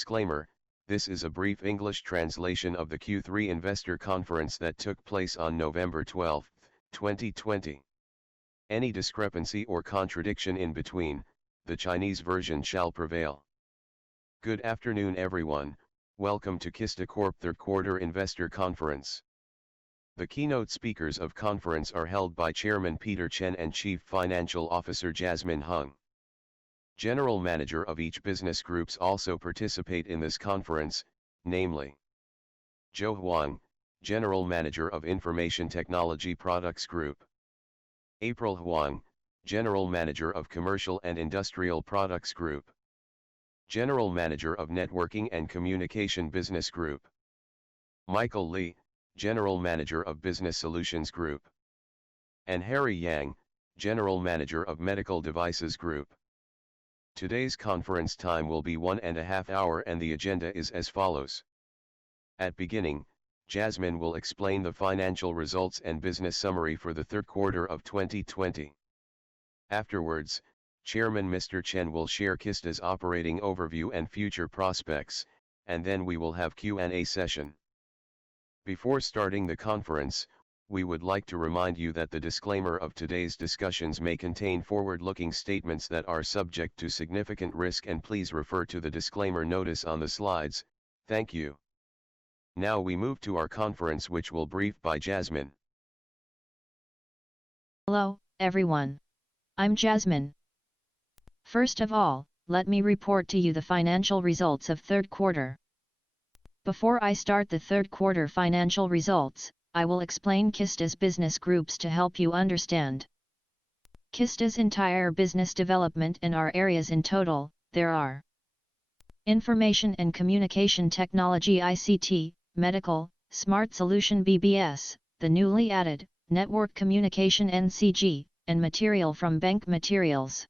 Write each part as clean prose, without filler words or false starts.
Disclaimer: this is a brief English translation of the Q3 investor conference that took place on November 12, 2020. Any discrepancy or contradiction in between, the Chinese version shall prevail. Good afternoon everyone, welcome to Kista Corp third quarter investor conference. The keynote speakers of conference are held by Chairman Peter Chen and Chief Financial Officer Jasmine Hung. General Manager of each business groups also participate in this conference, namely Zhou Huang, General Manager of Information Technology Products Group; April Huang, General Manager of Commercial and Industrial Products Group; General Manager of Networking and Communication Business Group; Michael Li, General Manager of Business Solutions Group; and Harry Yang, General Manager of Medical Devices Group. Today's conference time will be 1.5 hours and the agenda is as follows. At beginning, Jasmine will explain the financial results and business summary for the third quarter of 2020. Afterwards, Chairman Mr. Chen will share Kista's operating overview and future prospects, and then we will have Q&A session. Before starting the conference, we would like to remind you that the disclaimer of today's discussions may contain forward-looking statements that are subject to significant risk, and please refer to the disclaimer notice on the slides. Thank you. Now we move to our conference, which will brief by Jasmine. Hello, everyone. I'm Jasmine. First of all, let me report to you the financial results of third quarter. Before I start the third quarter financial results, I will explain Kista's business groups to help you understand Kista's entire business development and our areas in total. There are Information and Communication Technology ICT, Medical, Smart Solution BBS, the newly added Network Communication NCG, and Material from Bank Materials.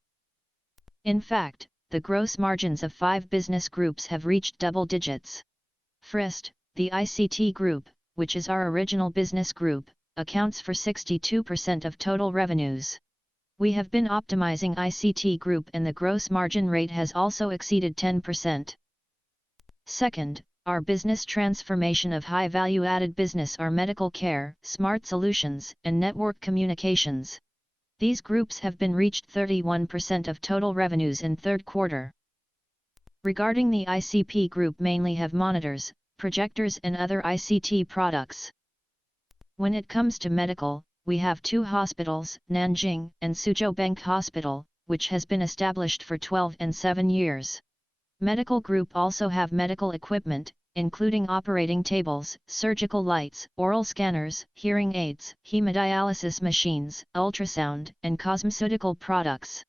In fact, the gross margins of 5 business groups have reached double digits. First, the ICT group, which is our original business group, accounts for 62% of total revenues. We have been optimizing ICT group and the gross margin rate has also exceeded 10%. Second, our business transformation of high value-added business are medical care, smart solutions, and network communications. These groups have been reached 31% of total revenues in third quarter. Regarding the ICP group, mainly have monitors, projectors and other ICT products. When it comes to medical, we have 2 hospitals, Nanjing and Suzhou Bank Hospital, which has been established for 12 and 7 years. Medical group also have medical equipment, including operating tables, surgical lights, oral scanners, hearing aids, hemodialysis machines, ultrasound, and cosmeceutical products.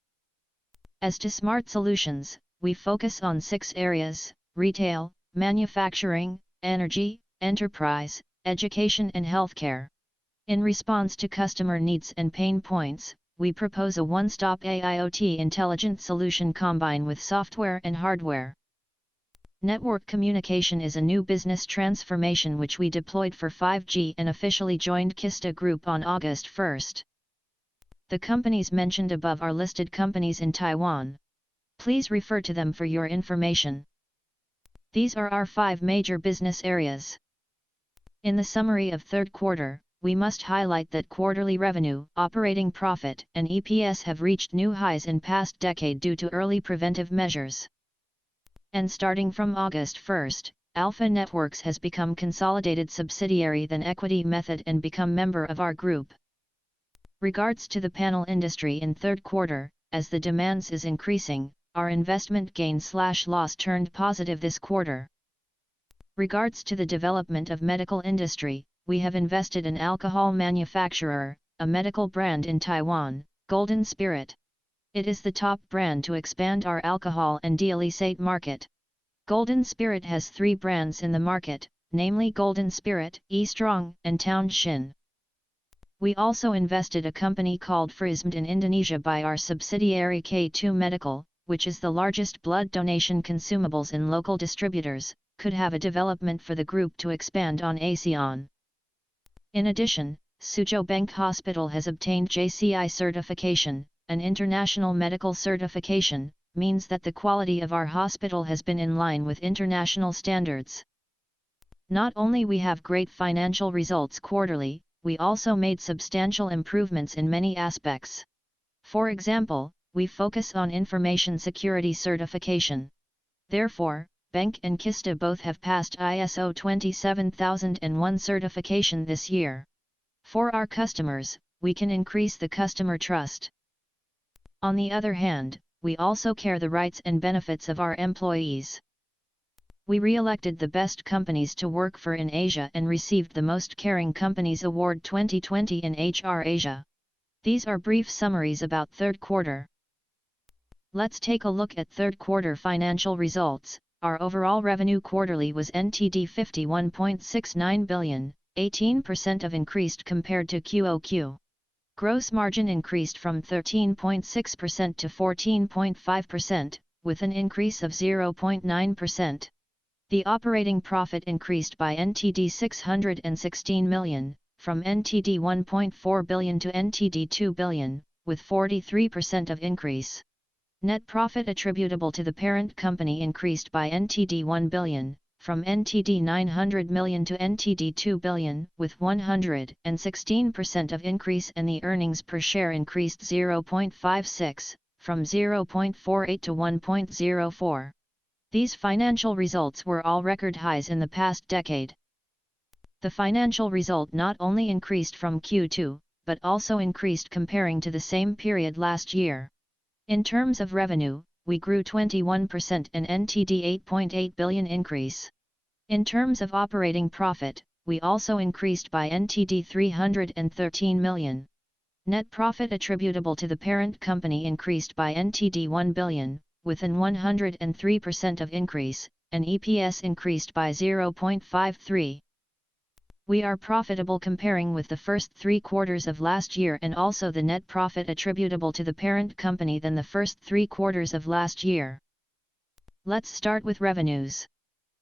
As to smart solutions, we focus on 6 areas: retail, manufacturing, energy, enterprise, education and healthcare. In response to customer needs and pain points, we propose a one-stop AIoT intelligent solution combined with software and hardware. Network communication is a new business transformation which we deployed for 5G and officially joined Kista Group on August 1st. The companies mentioned above are listed companies in Taiwan. Please refer to them for your information. These are our 5 major business areas. In the summary of third quarter, we must highlight that quarterly revenue, operating profit, and EPS have reached new highs in past decade due to early preventive measures. And starting from August 1st, Alpha Networks has become consolidated subsidiary then equity method and become member of our group. Regards to the panel industry in third quarter, as the demands is increasing, our investment gain/loss turned positive this quarter. Regards to the development of medical industry, we have invested in alcohol manufacturer, a medical brand in Taiwan, Golden Spirit. It is the top brand to expand our alcohol and dealisate market. Golden Spirit has 3 brands in the market, namely Golden Spirit, E-Strong, and Town Shin. We also invested a company called Frismed in Indonesia by our subsidiary K2 Medical, which is the largest blood donation consumables in local distributors, could have a development for the group to expand on ASEAN. In addition, Suzhou Bank Hospital has obtained JCI certification, an international medical certification, means that the quality of our hospital has been in line with international standards. Not only we have great financial results quarterly, we also made substantial improvements in many aspects. For example, we focus on information security certification. Therefore, Bank and Kista both have passed ISO 27001 certification this year. For our customers, we can increase the customer trust. On the other hand, we also care the rights and benefits of our employees. We re-elected the best companies to work for in Asia and received the Most Caring Companies Award 2020 in HR Asia. These are brief summaries about third quarter. Let's take a look at third quarter financial results. Our overall revenue quarterly was NTD 51.69 billion, 18% of increased compared to QOQ. Gross margin increased from 13.6% to 14.5%, with an increase of 0.9%. The operating profit increased by NTD 616 million, from NTD 1.4 billion to NTD 2 billion, with 43% of increase. Net profit attributable to the parent company increased by NTD 1 billion, from NTD 900 million to NTD 2 billion, with 116% of increase, and the earnings per share increased 0.56, from 0.48 to 1.04. These financial results were all record highs in the past decade. The financial result not only increased from Q2, but also increased comparing to the same period last year. In terms of revenue, we grew 21% and NTD 8.8 billion increase. In terms of operating profit, we also increased by NTD 313 million. Net profit attributable to the parent company increased by NTD 1 billion, with an 103% of increase, and EPS increased by 0.53. We are profitable comparing with the first 3 quarters of last year, and also the net profit attributable to the parent company than the first 3 quarters of last year. Let's start with revenues.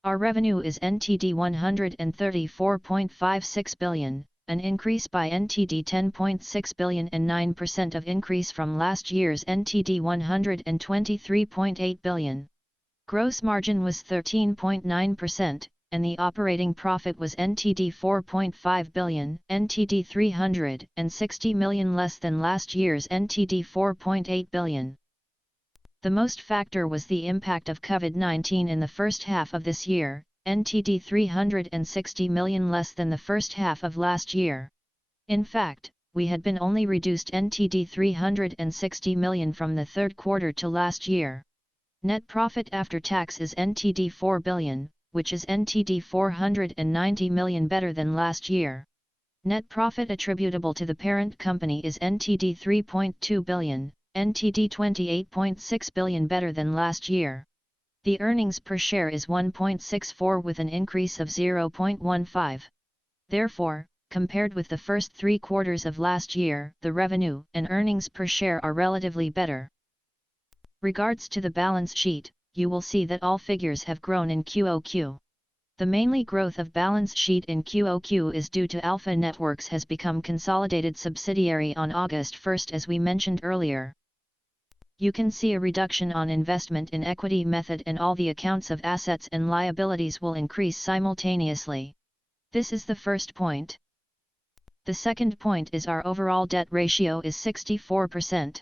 Our revenue is NTD 134.56 billion, an increase by NTD 10.6 billion and 9% of increase from last year's NTD 123.8 billion. Gross margin was 13.9%. And the operating profit was NTD 4.5 billion, NTD 360 million less than last year's NTD 4.8 billion. The most factor was the impact of COVID-19 in the first half of this year, NTD 360 million less than the first half of last year. In fact, we had been only reduced NTD 360 million from the third quarter to last year. Net profit after tax is NTD 4 billion, which is NTD 490 million better than last year. Net profit attributable to the parent company is NTD 3.2 billion, NTD 28.6 billion better than last year. The earnings per share is 1.64 with an increase of 0.15. Therefore, compared with the first 3 quarters of last year, the revenue and earnings per share are relatively better. Regards to the balance sheet, you will see that all figures have grown in QOQ. The mainly growth of balance sheet in QOQ is due to Alpha Networks has become consolidated subsidiary on August 1 as we mentioned earlier. You can see a reduction on investment in equity method, and all the accounts of assets and liabilities will increase simultaneously. This is the first point. The second point is our overall debt ratio is 64%.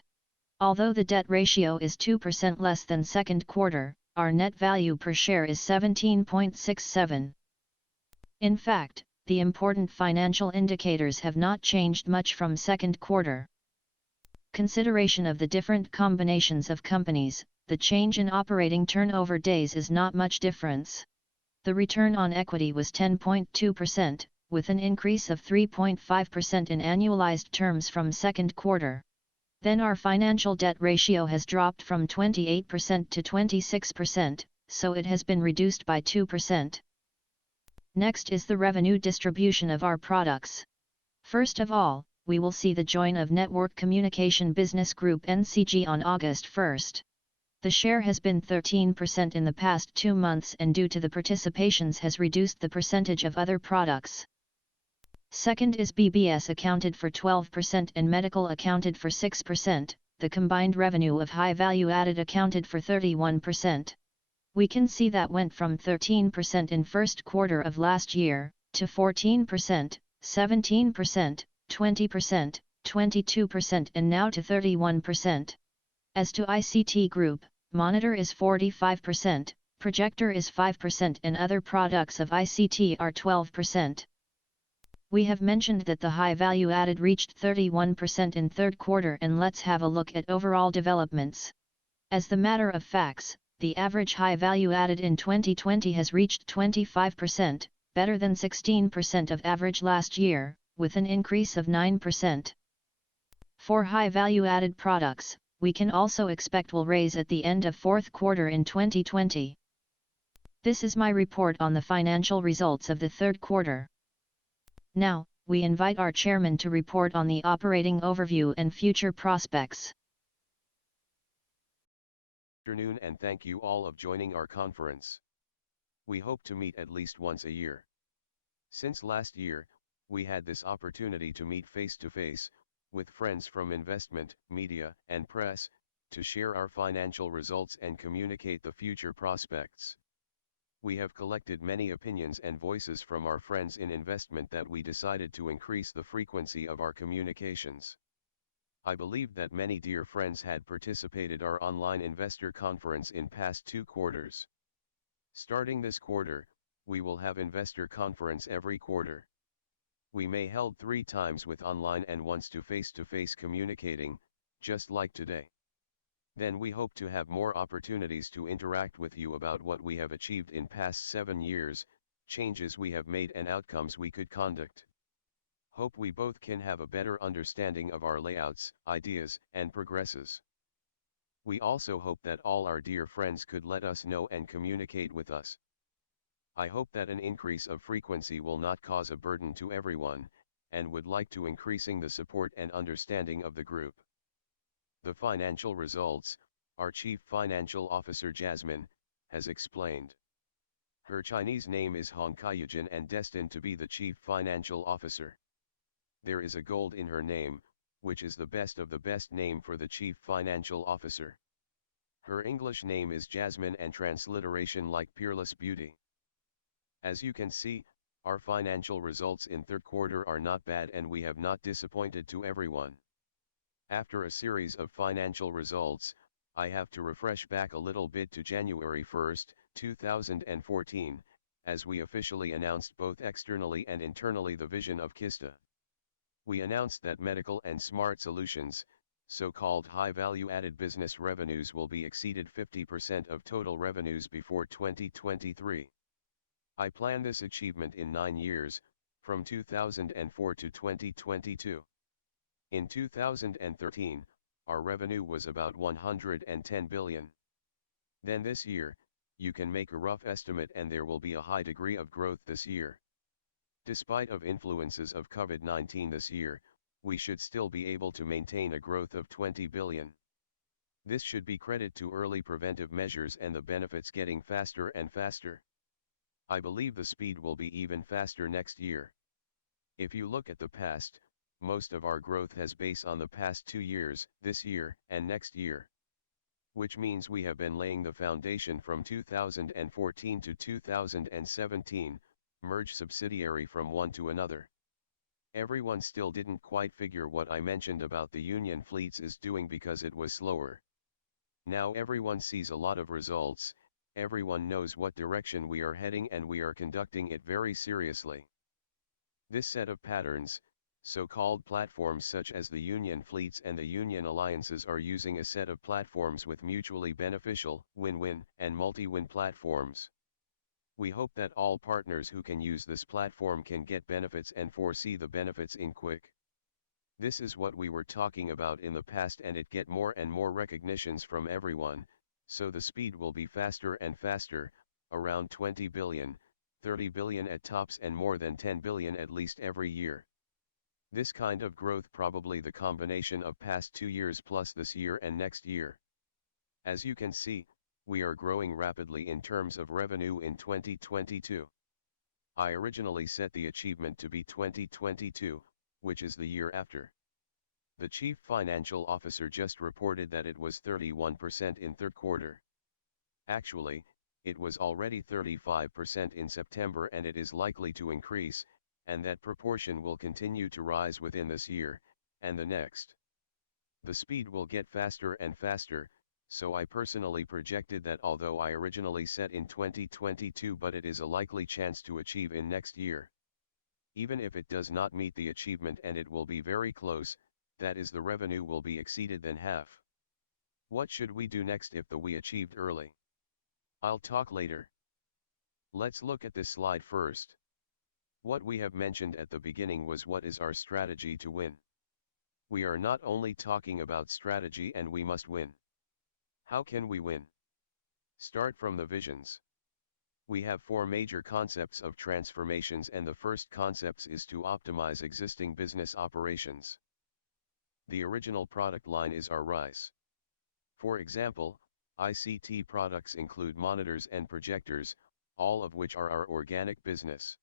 Although the debt ratio is 2% less than second quarter, our net value per share is 17.67. In fact, the important financial indicators have not changed much from second quarter. Consideration of the different combinations of companies, the change in operating turnover days is not much difference. The return on equity was 10.2%, with an increase of 3.5% in annualized terms from second quarter. Then our financial debt ratio has dropped from 28% to 26%, so it has been reduced by 2%. Next is the revenue distribution of our products. First of all, we will see the join of Network Communication Business Group NCG on August 1. The share has been 13% in the past 2 months, and due to the participations has reduced the percentage of other products. Second is BBS accounted for 12% and medical accounted for 6%, the combined revenue of high value added accounted for 31%. We can see that went from 13% in first quarter of last year, to 14%, 17%, 20%, 22% and now to 31%. As to ICT group, monitor is 45%, projector is 5% and other products of ICT are 12%. We have mentioned that the high value added reached 31% in third quarter, and let's have a look at overall developments. As the matter of facts, the average high value added in 2020 has reached 25%, better than 16% of average last year, with an increase of 9%. For high value added products, we can also expect will raise at the end of fourth quarter in 2020. This is my report on the financial results of the third quarter. Now, we invite our chairman to report on the operating overview and future prospects. Good afternoon and thank you all of joining our conference. We hope to meet at least once a year. Since last year, we had this opportunity to meet face-to-face, with friends from investment, media, and press, to share our financial results and communicate the future prospects. We have collected many opinions and voices from our friends in investment that we decided to increase the frequency of our communications. I believe that many dear friends had participated our online investor conference in past 2 quarters. Starting this quarter, we will have investor conference every quarter. We may held 3 times with online and once to face-to-face communicating, just like today. Then we hope to have more opportunities to interact with you about what we have achieved in past 7 years, changes we have made and outcomes we could conduct. Hope we both can have a better understanding of our layouts, ideas, and progresses. We also hope that all our dear friends could let us know and communicate with us. I hope that an increase of frequency will not cause a burden to everyone, and would like to increasing the support and understanding of the group. The financial results, our Chief Financial Officer Jasmine, has explained. Her Chinese name is Hong Kaiyujin and destined to be the Chief Financial Officer. There is a gold in her name, which is the best of the best name for the Chief Financial Officer. Her English name is Jasmine and transliteration like Peerless Beauty. As you can see, our financial results in third quarter are not bad and we have not disappointed to everyone. After a series of financial results, I have to refresh back a little bit to January 1st, 2014, as we officially announced both externally and internally the vision of KISTA. We announced that medical and smart solutions, so-called high-value-added business revenues will be exceeded 50% of total revenues before 2023. I plan this achievement in 9 years, from 2004 to 2022. In 2013, our revenue was about 110 billion. Then this year, you can make a rough estimate and there will be a high degree of growth this year. Despite of influences of COVID-19 this year, we should still be able to maintain a growth of 20 billion. This should be credit to early preventive measures and the benefits getting faster and faster. I believe the speed will be even faster next year. If you look at the past, most of our growth has based on the past 2 years, this year, and next year. Which means we have been laying the foundation from 2014 to 2017, merge subsidiary from one to another. Everyone still didn't quite figure what I mentioned about the Union Fleets is doing because it was slower. Now everyone sees a lot of results, everyone knows what direction we are heading and we are conducting it very seriously. This set of patterns, so-called platforms such as the Union Fleets and the Union Alliances are using a set of platforms with mutually beneficial, win-win, and multi-win platforms. We hope that all partners who can use this platform can get benefits and foresee the benefits in quick. This is what we were talking about in the past and it get more and more recognitions from everyone, so the speed will be faster and faster, around 20 billion, 30 billion at tops and more than 10 billion at least every year. This kind of growth probably the combination of past 2 years plus this year and next year. As you can see, we are growing rapidly in terms of revenue in 2022. I originally set the achievement to be 2022, which is the year after. The chief financial officer just reported that it was 31% in third quarter. Actually, it was already 35% in September and it is likely to increase, and that proportion will continue to rise within this year, and the next. The speed will get faster and faster, so I personally projected that although I originally set in 2022 but it is a likely chance to achieve in next year. Even if it does not meet the achievement and it will be very close, that is the revenue will be exceeded than half. What should we do next if we achieved early? I'll talk later. Let's look at this slide first. What we have mentioned at the beginning was what is our strategy to win. We are not only talking about strategy and we must win. How can we win? Start from the visions. We have 4 major concepts of transformations and the first concept is to optimize existing business operations. The original product line is our rice. For example, ICT products include monitors and projectors, all of which are our organic business.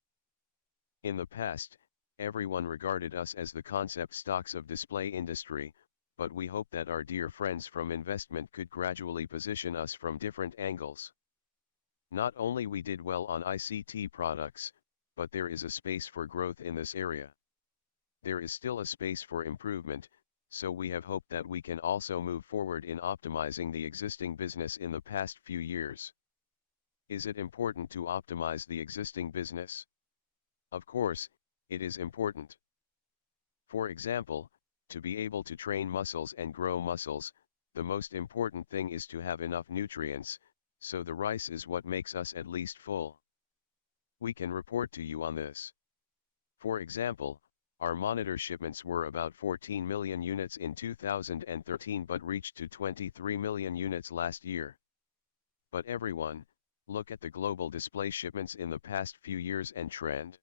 In the past, everyone regarded us as the concept stocks of display industry, but we hope that our dear friends from investment could gradually position us from different angles. Not only we did well on ICT products, but there is a space for growth in this area. There is still a space for improvement, so we have hoped that we can also move forward in optimizing the existing business in the past few years. Is it important to optimize the existing business? Of course, it is important. For example, to be able to train muscles and grow muscles, the most important thing is to have enough nutrients, so the rice is what makes us at least full. We can report to you on this. For example, our monitor shipments were about 14 million units in 2013 but reached to 23 million units last year. But everyone, look at the global display shipments in the past few years and trend.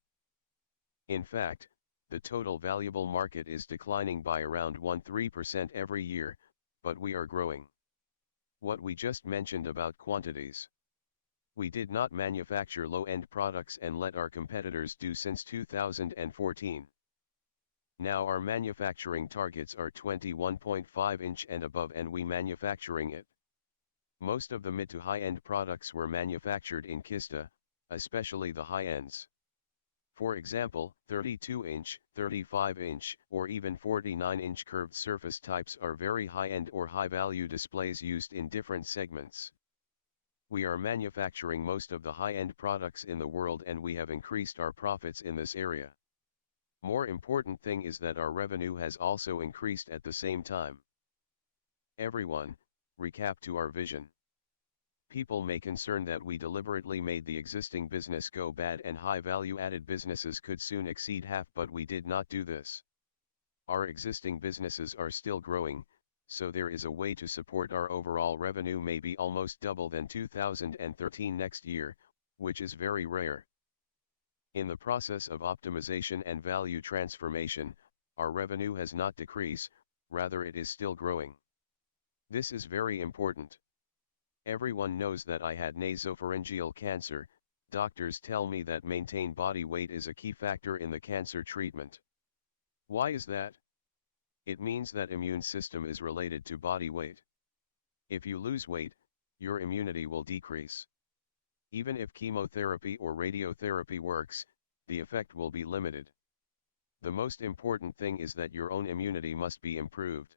In fact, the total valuable market is declining by around 1-3% every year, but we are growing. What we just mentioned about quantities. We did not manufacture low-end products and let our competitors do since 2014. Now our manufacturing targets are 21.5 inch and above and we manufacturing it. Most of the mid to high-end products were manufactured in Kista, especially the high-ends. For example, 32-inch, 35-inch, or even 49-inch curved surface types are very high-end or high-value displays used in different segments. We are manufacturing most of the high-end products in the world and we have increased our profits in this area. More important thing is that our revenue has also increased at the same time. Everyone, recap to our vision. People may concern that we deliberately made the existing business go bad and high value added businesses could soon exceed half, but we did not do this. Our existing businesses are still growing, so there is a way to support our overall revenue maybe almost double than 2013 next year, which is very rare. In the process of optimization and value transformation, our revenue has not decreased, rather it is still growing. This is very important. Everyone knows that I had nasopharyngeal cancer. Doctors tell me that maintain body weight is a key factor in the cancer treatment. Why is that? It means that immune system is related to body weight. If you lose weight, your immunity will decrease. Even if chemotherapy or radiotherapy works, the effect will be limited. The most important thing is that your own immunity must be improved.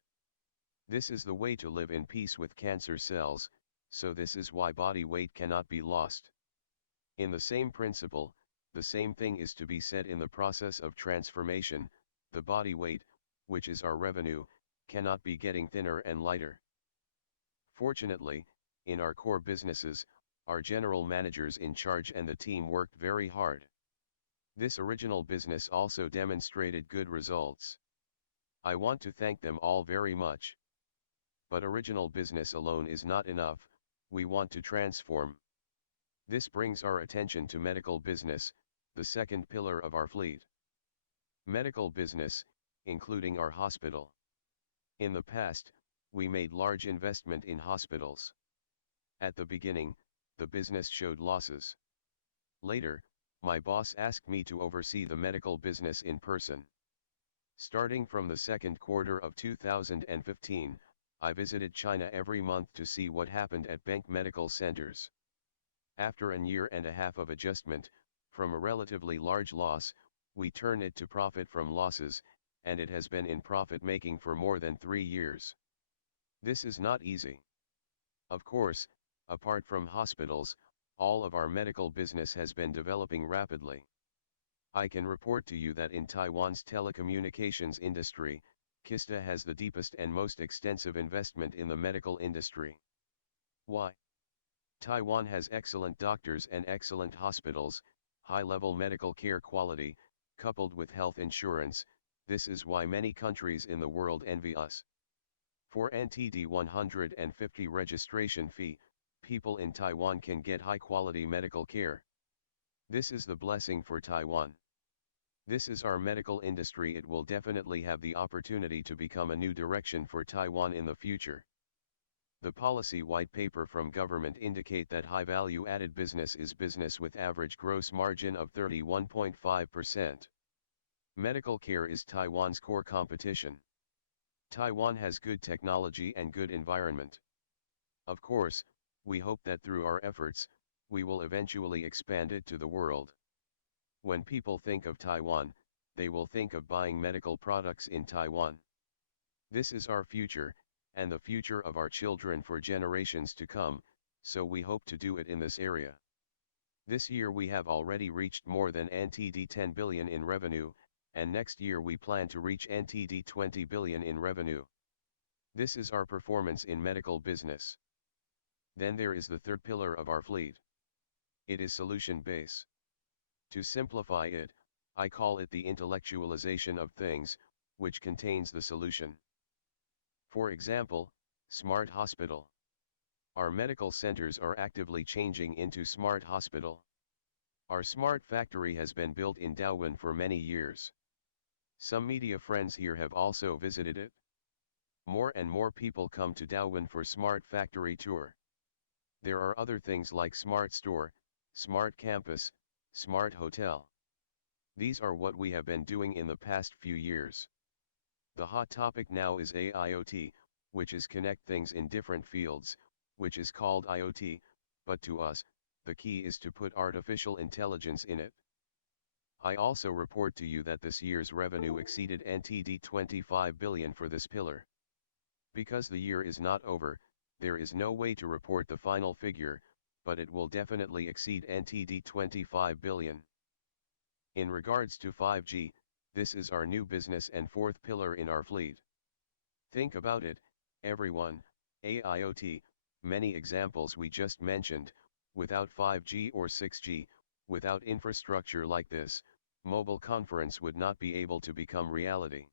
This is the way to live in peace with cancer cells, so this is why body weight cannot be lost. In the same principle, the same thing is to be said in the process of transformation. The body weight, which is our revenue, cannot be getting thinner and lighter. Fortunately, in our core businesses, our general managers in charge and the team worked very hard. This original business also demonstrated good results. I want to thank them all very much. But original business alone is not enough, we want to transform. This brings our attention to medical business, the second pillar of our fleet. Medical business, including our hospital. In the past, we made large investment in hospitals. At the beginning, the business showed losses. Later, my boss asked me to oversee the medical business in person. Starting from the second quarter of 2015, I visited China every month to see what happened at bank medical centers. After a year and a half of adjustment, from a relatively large loss, we turn it to profit from losses, and it has been in profit making for more than 3 years. This is not easy. Of course, apart from hospitals, all of our medical business has been developing rapidly. I can report to you that in Taiwan's telecommunications industry, Kista has the deepest and most extensive investment in the medical industry. Why? Taiwan has excellent doctors and excellent hospitals, high-level medical care quality, coupled with health insurance. This is why many countries in the world envy us. For NTD 150 registration fee, people in Taiwan can get high-quality medical care. This is the blessing for Taiwan. This is our medical industry. It will definitely have the opportunity to become a new direction for Taiwan in the future. The policy white paper from government indicate that high value added business is business with average gross margin of 31.5%. Medical care is Taiwan's core competition. Taiwan has good technology and good environment. Of course, we hope that through our efforts, we will eventually expand it to the world. When people think of Taiwan, they will think of buying medical products in Taiwan. This is our future, and the future of our children for generations to come, so we hope to do it in this area. This year we have already reached more than NTD 10 billion in revenue, and next year we plan to reach NTD 20 billion in revenue. This is our performance in medical business. Then there is the third pillar of our fleet. It is solution base. To simplify it, I call it the intellectualization of things, which contains the solution. For example, Smart Hospital. Our medical centers are actively changing into Smart Hospital. Our Smart Factory has been built in Darwin for many years. Some media friends here have also visited it. More and more people come to Darwin for Smart Factory tour. There are other things like Smart Store, Smart Campus, Smart Hotel. These are what we have been doing in the past few years. The hot topic now is AIoT, which is connect things in different fields, which is called IoT, but to us, the key is to put artificial intelligence in it. I also report to you that this year's revenue exceeded NTD 25 billion for this pillar. Because the year is not over, there is no way to report the final figure, but it will definitely exceed NTD 25 billion. In regards to 5G, this is our new business and fourth pillar in our fleet. Think about it, everyone, AIoT, many examples we just mentioned, without 5G or 6G, without infrastructure like this, mobile conference would not be able to become reality.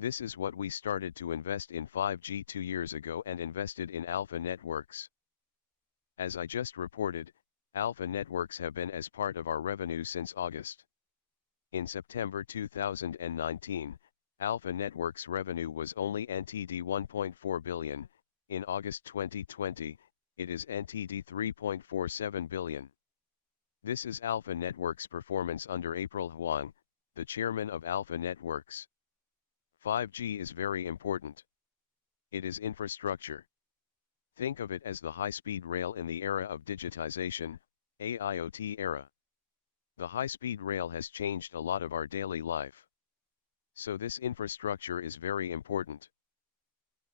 This is what we started to invest in 5G 2 years ago and invested in Alpha Networks. As I just reported, Alpha Networks have been as part of our revenue since August. In September 2019, Alpha Networks revenue was only NTD 1.4 billion, in August 2020, it is NTD 3.47 billion. This is Alpha Networks' performance under April Huang, the chairman of Alpha Networks. 5G is very important. It is infrastructure. Think of it as the high-speed rail in the era of digitization, AIoT era. The high-speed rail has changed a lot of our daily life. So this infrastructure is very important.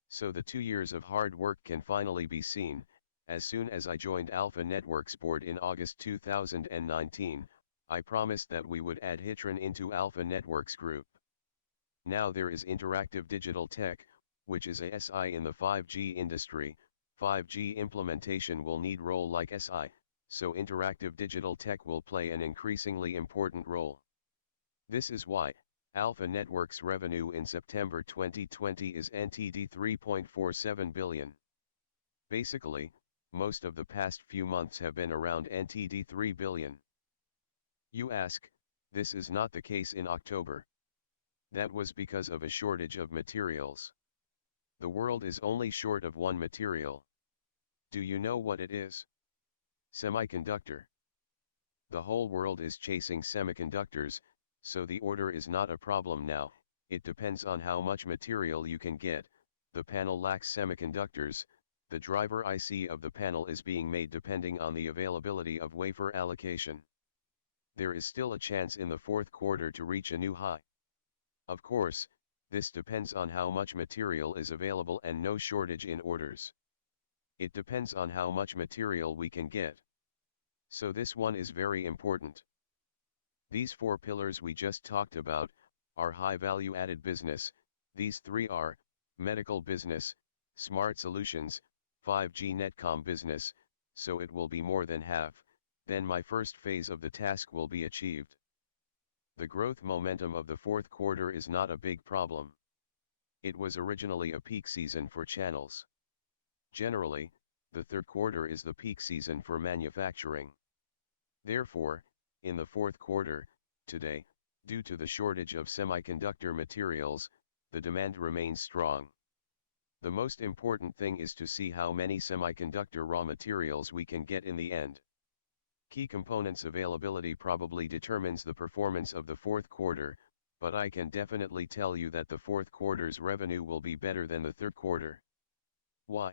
So the 2 years of hard work can finally be seen. As soon as I joined Alpha Networks board in August 2019, I promised that we would add Hitron into Alpha Networks group. Now there is Interactive Digital Tech, which is a SI in the 5G industry. 5G implementation will need role like SI, so Interactive Digital Tech will play an increasingly important role. This is why, Alpha Networks revenue in September 2020 is NTD 3.47 billion. Basically, most of the past few months have been around NTD 3 billion. You ask, this is not the case in October. That was because of a shortage of materials. The world is only short of one material. Do you know what it is? Semiconductor. The whole world is chasing semiconductors, so the order is not a problem now, it depends on how much material you can get. The panel lacks semiconductors, the driver IC of the panel is being made depending on the availability of wafer allocation. There is still a chance in the fourth quarter to reach a new high. Of course, this depends on how much material is available and no shortage in orders. It depends on how much material we can get. So this one is very important. These four pillars we just talked about are high value added business. These three are medical business, smart solutions, 5G netcom business, so it will be more than half, then my first phase of the task will be achieved. The growth momentum of the fourth quarter is not a big problem. It was originally a peak season for channels. Generally, the third quarter is the peak season for manufacturing. Therefore, in the fourth quarter, today, due to the shortage of semiconductor materials, the demand remains strong. The most important thing is to see how many semiconductor raw materials we can get in the end. Key components availability probably determines the performance of the fourth quarter, but I can definitely tell you that the fourth quarter's revenue will be better than the third quarter. Why?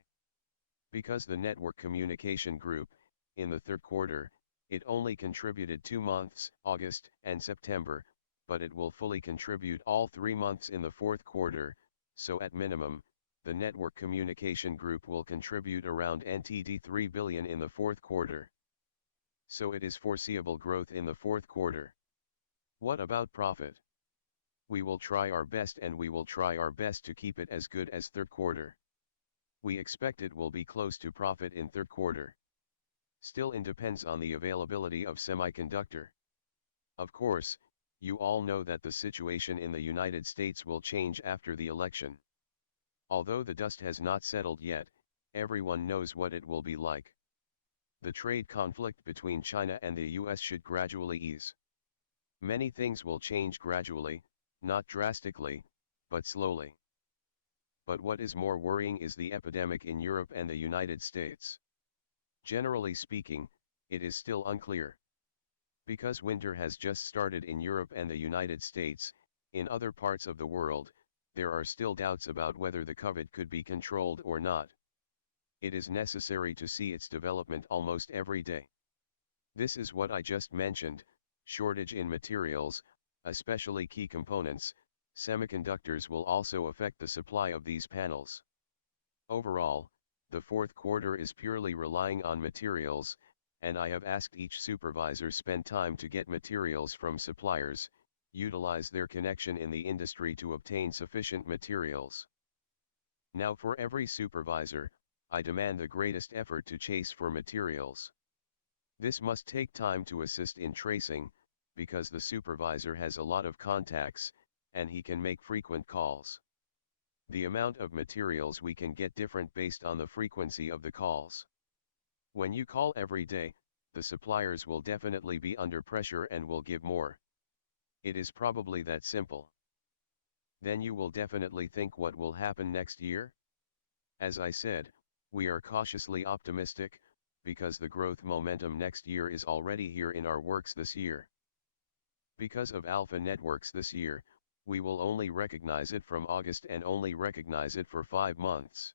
Because the network communication group, in the third quarter, it only contributed 2 months, August and September, but it will fully contribute all 3 months in the fourth quarter, so at minimum, the network communication group will contribute around NTD 3 billion in the fourth quarter. So it is foreseeable growth in the fourth quarter. What about profit? We will try our best and we will try our best to keep it as good as third quarter. We expect it will be close to profit in third quarter. Still it depends on the availability of semiconductor. Of course, you all know that the situation in the United States will change after the election. Although the dust has not settled yet, everyone knows what it will be like. The trade conflict between China and the US should gradually ease. Many things will change gradually, not drastically, but slowly. But what is more worrying is the epidemic in Europe and the United States. Generally speaking, it is still unclear. Because winter has just started in Europe and the United States, in other parts of the world, there are still doubts about whether the COVID could be controlled or not. It is necessary to see its development almost every day. This is what I just mentioned, shortage in materials, especially key components, semiconductors will also affect the supply of these panels. Overall, the fourth quarter is purely relying on materials, and I have asked each supervisor spend time to get materials from suppliers, utilize their connection in the industry to obtain sufficient materials. Now for every supervisor, I demand the greatest effort to chase for materials. This must take time to assist in tracing, because the supervisor has a lot of contacts, and he can make frequent calls. The amount of materials we can get different based on the frequency of the calls. When you call every day, the suppliers will definitely be under pressure and will give more. It is probably that simple. Then you will definitely think what will happen next year? As I said, we are cautiously optimistic, because the growth momentum next year is already here in our works this year. Because of Alpha Networks this year, we will only recognize it from August and only recognize it for 5 months.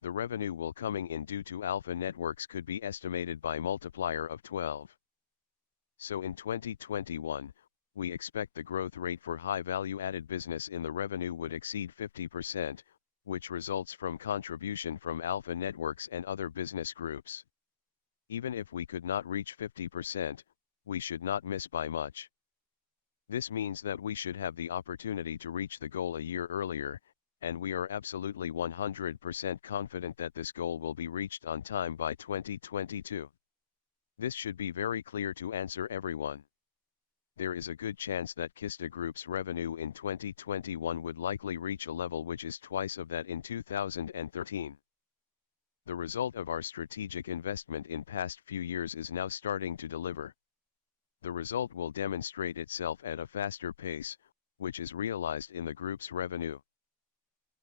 The revenue will coming in due to Alpha Networks could be estimated by multiplier of 12. So in 2021, we expect the growth rate for high value added business in the revenue would exceed 50%, which results from contribution from Alpha Networks and other business groups. Even if we could not reach 50%, we should not miss by much. This means that we should have the opportunity to reach the goal a year earlier, and we are absolutely 100% confident that this goal will be reached on time by 2022. This should be very clear to answer everyone. There is a good chance that Kista Group's revenue in 2021 would likely reach a level which is twice of that in 2013. The result of our strategic investment in past few years is now starting to deliver. The result will demonstrate itself at a faster pace, which is realized in the group's revenue.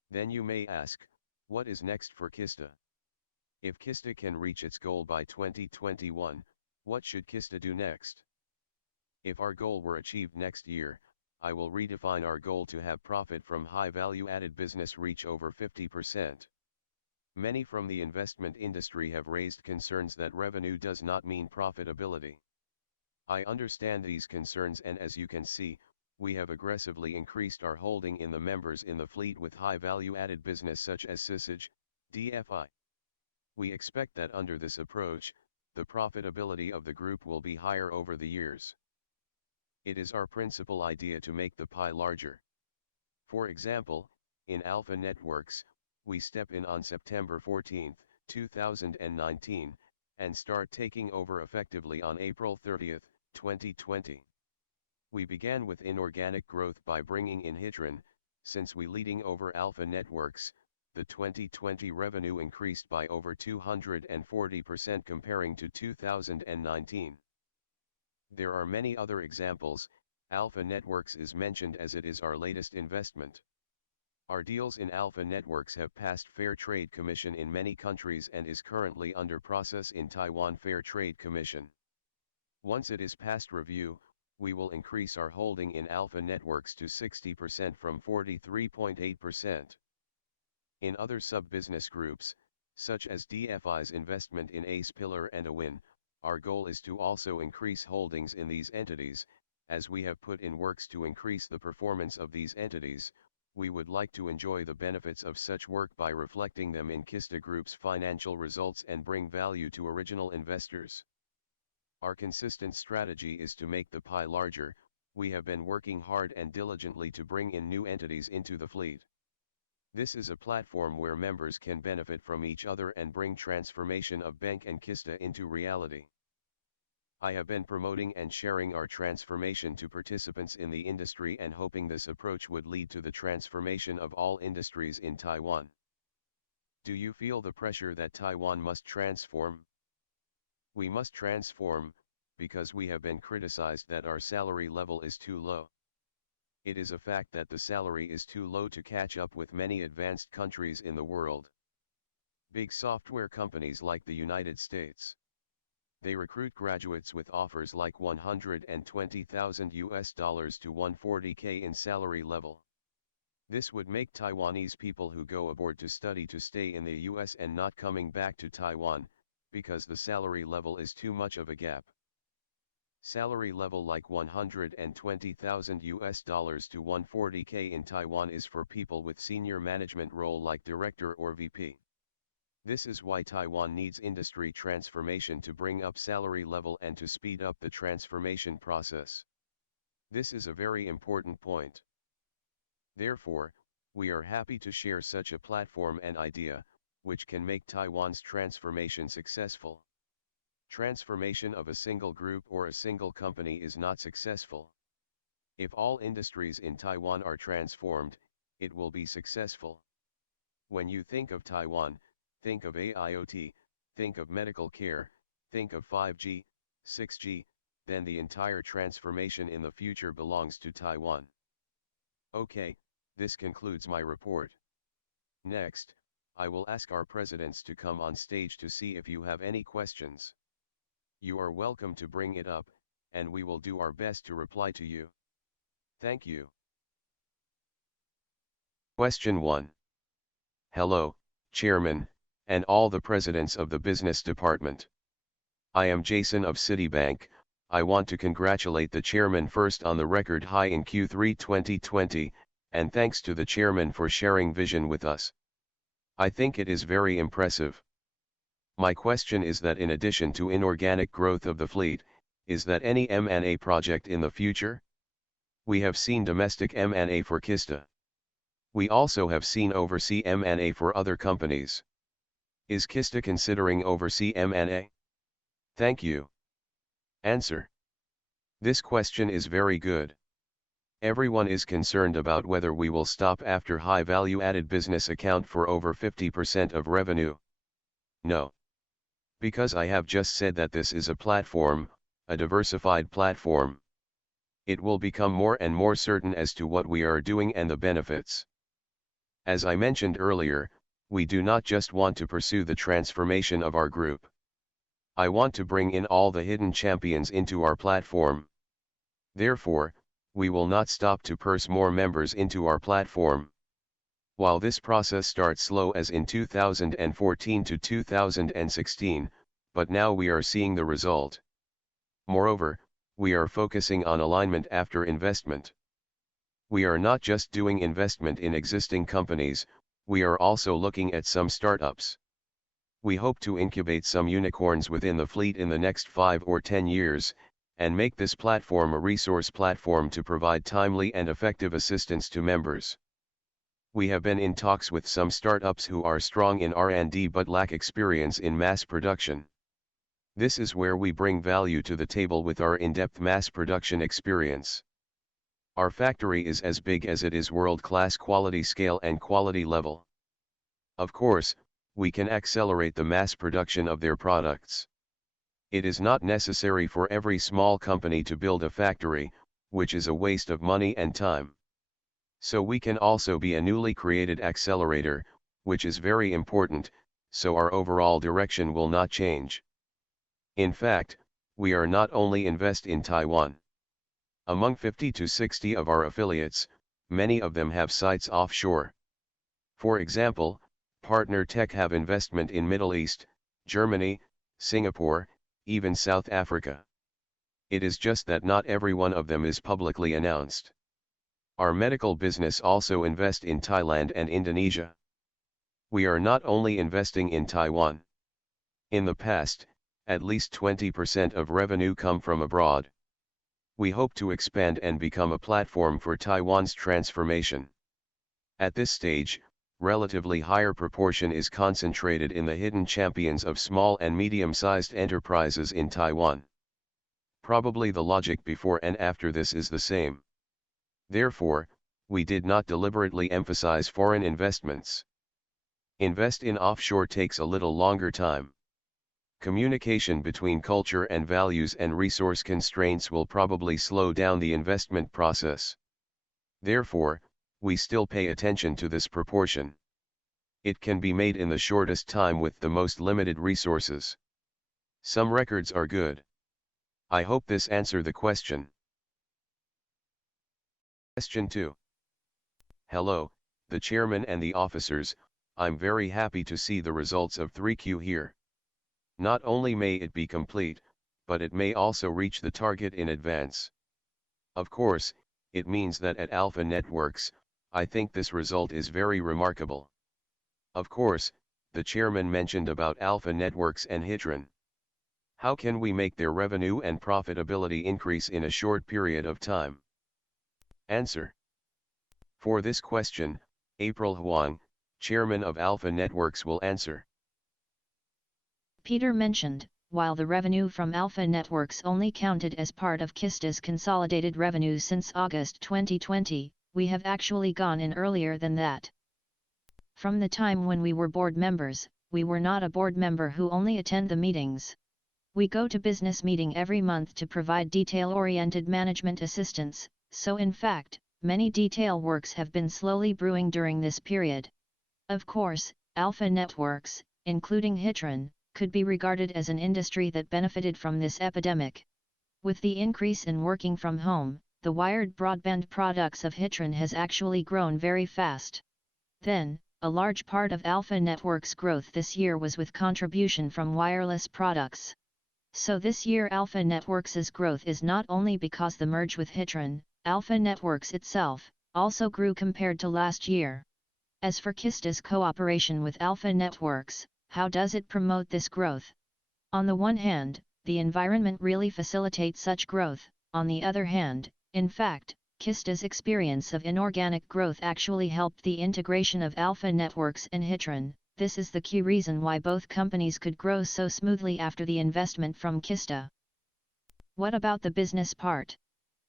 Then you may ask, what is next for Kista? If Kista can reach its goal by 2021, what should Kista do next? If our goal were achieved next year, I will redefine our goal to have profit from high value-added business reach over 50%. Many from the investment industry have raised concerns that revenue does not mean profitability. I understand these concerns, and as you can see, we have aggressively increased our holding in the members in the fleet with high value-added business such as SISAGE, DFI. We expect that under this approach, the profitability of the group will be higher over the years. It is our principal idea to make the pie larger. For example, in Alpha Networks, we step in on September 14, 2019, and start taking over effectively on April 30, 2020. We began with inorganic growth by bringing in Hitron. Since we leading over Alpha Networks, the 2020 revenue increased by over 240% comparing to 2019. There are many other examples. Alpha Networks is mentioned as it is our latest investment. Our deals in Alpha Networks have passed Fair Trade Commission in many countries and is currently under process in Taiwan Fair Trade Commission. Once it is past review, we will increase our holding in Alpha Networks to 60% from 43.8%. In other sub-business groups, such as DFI's investment in Ace Pillar and Awin, our goal is to also increase holdings in these entities. As we have put in works to increase the performance of these entities, we would like to enjoy the benefits of such work by reflecting them in Kista Group's financial results and bring value to original investors. Our consistent strategy is to make the pie larger. We have been working hard and diligently to bring in new entities into the fleet. This is a platform where members can benefit from each other and bring transformation of Bank and Kista into reality. I have been promoting and sharing our transformation to participants in the industry and hoping this approach would lead to the transformation of all industries in Taiwan. Do you feel the pressure that Taiwan must transform? We must transform, because we have been criticized that our salary level is too low. It is a fact that the salary is too low to catch up with many advanced countries in the world. Big software companies like the United States. They recruit graduates with offers like $120,000 to $140K in salary level. This would make Taiwanese people who go abroad to study to stay in the US and not coming back to Taiwan, because the salary level is too much of a gap. Salary level like $120,000 to $140K in Taiwan is for people with senior management role like director or VP. This is why Taiwan needs industry transformation to bring up salary level and to speed up the transformation process. This is a very important point. Therefore, we are happy to share such a platform and idea, which can make Taiwan's transformation successful. Transformation of a single group or a single company is not successful. If all industries in Taiwan are transformed, it will be successful. When you think of Taiwan, think of AIoT, think of medical care, think of 5G, 6G, then the entire transformation in the future belongs to Taiwan. Okay, this concludes my report. Next, I will ask our presidents to come on stage to see if you have any questions. You are welcome to bring it up, and we will do our best to reply to you. Thank you. Question 1. Hello, Chairman, and all the presidents of the business department. I am Jason of Citibank. I want to congratulate the Chairman first on the record high in Q3 2020, and thanks to the Chairman for sharing vision with us. I think it is very impressive. My question is that in addition to inorganic growth of the fleet, is that any M&A project in the future? We have seen domestic M&A for Kista. We also have seen overseas M&A for other companies. Is Kista considering overseas M&A? Thank you. Answer. This question is very good. Everyone is concerned about whether we will stop after high value-added business account for over 50% of revenue. No. Because I have just said that this is a platform, a diversified platform. It will become more and more certain as to what we are doing and the benefits. As I mentioned earlier, we do not just want to pursue the transformation of our group. I want to bring in all the hidden champions into our platform. Therefore, we will not stop to purse more members into our platform. While this process starts slow as in 2014 to 2016, but now we are seeing the result. Moreover, we are focusing on alignment after investment. We are not just doing investment in existing companies, we are also looking at some startups. We hope to incubate some unicorns within the fleet in the next 5 or 10 years, and make this platform a resource platform to provide timely and effective assistance to members. We have been in talks with some startups who are strong in R&D but lack experience in mass production. This is where we bring value to the table with our in-depth mass production experience. Our factory is as big as it is world-class quality scale and quality level. Of course, we can accelerate the mass production of their products. It is not necessary for every small company to build a factory, which is a waste of money and time. So we can also be a newly created accelerator, which is very important, so our overall direction will not change. In fact, we are not only invest in Taiwan. Among 50 to 60 of our affiliates, many of them have sites offshore. For example, Partner Tech have investment in Middle East, Germany, Singapore, even South Africa. It is just that not every one of them is publicly announced. Our medical business also invest in Thailand and Indonesia. We are not only investing in Taiwan. In the past, at least 20% of revenue come from abroad. We hope to expand and become a platform for Taiwan's transformation. At this stage, relatively higher proportion is concentrated in the hidden champions of small and medium-sized enterprises in Taiwan. Probably the logic before and after this is the same. Therefore, we did not deliberately emphasize foreign investments. Invest in offshore takes a little longer time. Communication between culture and values and resource constraints will probably slow down the investment process. Therefore, we still pay attention to this proportion. It can be made in the shortest time with the most limited resources. Some records are good. I hope this answered the question. Question 2. Hello, the chairman and the officers, I'm very happy to see the results of 3Q here. Not only may it be complete, but it may also reach the target in advance. Of course, it means that at Alpha Networks, I think this result is very remarkable. Of course, the chairman mentioned about Alpha Networks and Hitron. How can we make their revenue and profitability increase in a short period of time? Answer. For this question, April Huang, chairman of Alpha Networks, will answer. Peter mentioned, while the revenue from Alpha Networks only counted as part of Kista's consolidated revenue since August 2020, we have actually gone in earlier than that. From the time when we were board members, we were not a board member who only attend the meetings. We go to business meeting every month to provide detail-oriented management assistance, so in fact, many detail works have been slowly brewing during this period. Of course, Alpha Networks, including Hitron, could be regarded as an industry that benefited from this epidemic. With the increase in working from home, the wired broadband products of Hitron has actually grown very fast. Then, a large part of Alpha Networks' growth this year was with contribution from wireless products. So this year Alpha Networks' growth is not only because the merge with Hitron, Alpha Networks itself also grew compared to last year. As for Kista's cooperation with Alpha Networks, how does it promote this growth? On the one hand, the environment really facilitates such growth, on the other hand, in fact, Kista's experience of inorganic growth actually helped the integration of Alpha Networks and Hitron. This is the key reason why both companies could grow so smoothly after the investment from Kista. What about the business part?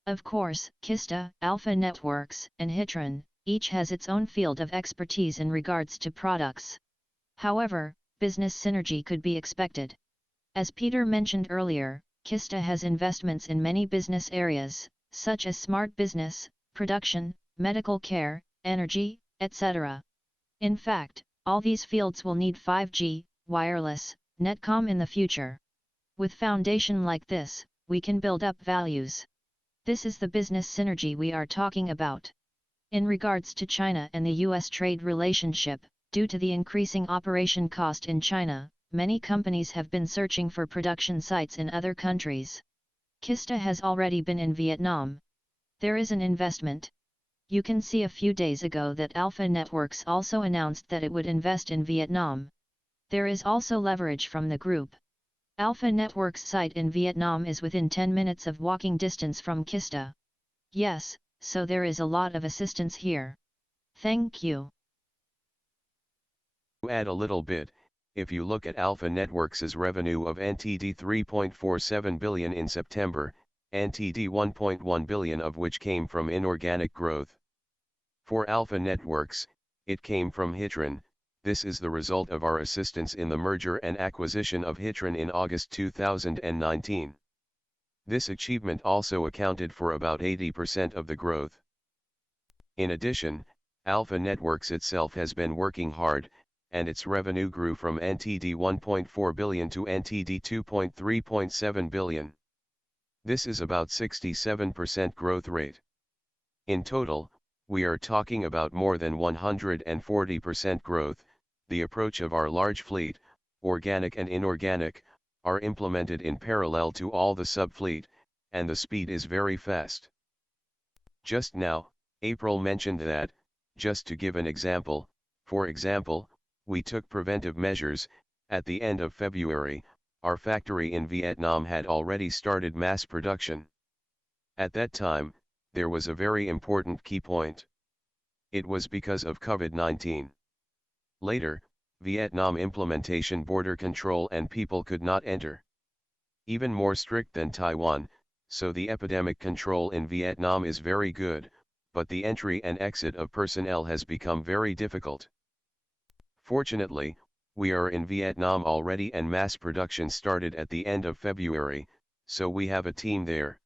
Of course, Kista, Alpha Networks, and Hitron, each has its own field of expertise in regards to products. However, business synergy could be expected. As Peter mentioned earlier, Kista has investments in many business areas, such as smart business, production, medical care, energy, etc. In fact, all these fields will need 5G, wireless, netcom in the future. With foundation like this, we can build up values. This is the business synergy we are talking about. In regards to China and the US trade relationship, due to the increasing operation cost in China, many companies have been searching for production sites in other countries. Kista has already been in Vietnam. There is an investment. You can see a few days ago that Alpha Networks also announced that it would invest in Vietnam. There is also leverage from the group. Alpha Networks' site in Vietnam is within 10 minutes of walking distance from Kista. Yes, so there is a lot of assistance here. Thank you. To add a little bit, if you look at Alpha Networks' revenue of NTD 3.47 billion in September, NTD 1.1 billion of which came from inorganic growth. For Alpha Networks, it came from Hitron. This is the result of our assistance in the merger and acquisition of Hitron in August 2019. This achievement also accounted for about 80% of the growth. In addition, Alpha Networks itself has been working hard, and its revenue grew from NTD 1.4 billion to NTD 2.3.7 billion. This is about 67% growth rate. In total, we are talking about more than 140% growth. The approach of our large fleet, organic and inorganic, are implemented in parallel to all the sub-fleet, and the speed is very fast. Just now, April mentioned that, just to give an example, for example, we took preventive measures. At the end of February, our factory in Vietnam had already started mass production. At that time, there was a very important key point. It was because of COVID-19. Later, Vietnam implementation border control and people could not enter. Even more strict than Taiwan, so the epidemic control in Vietnam is very good, but the entry and exit of personnel has become very difficult. Fortunately, we are in Vietnam already and mass production started at the end of February, so we have a team there.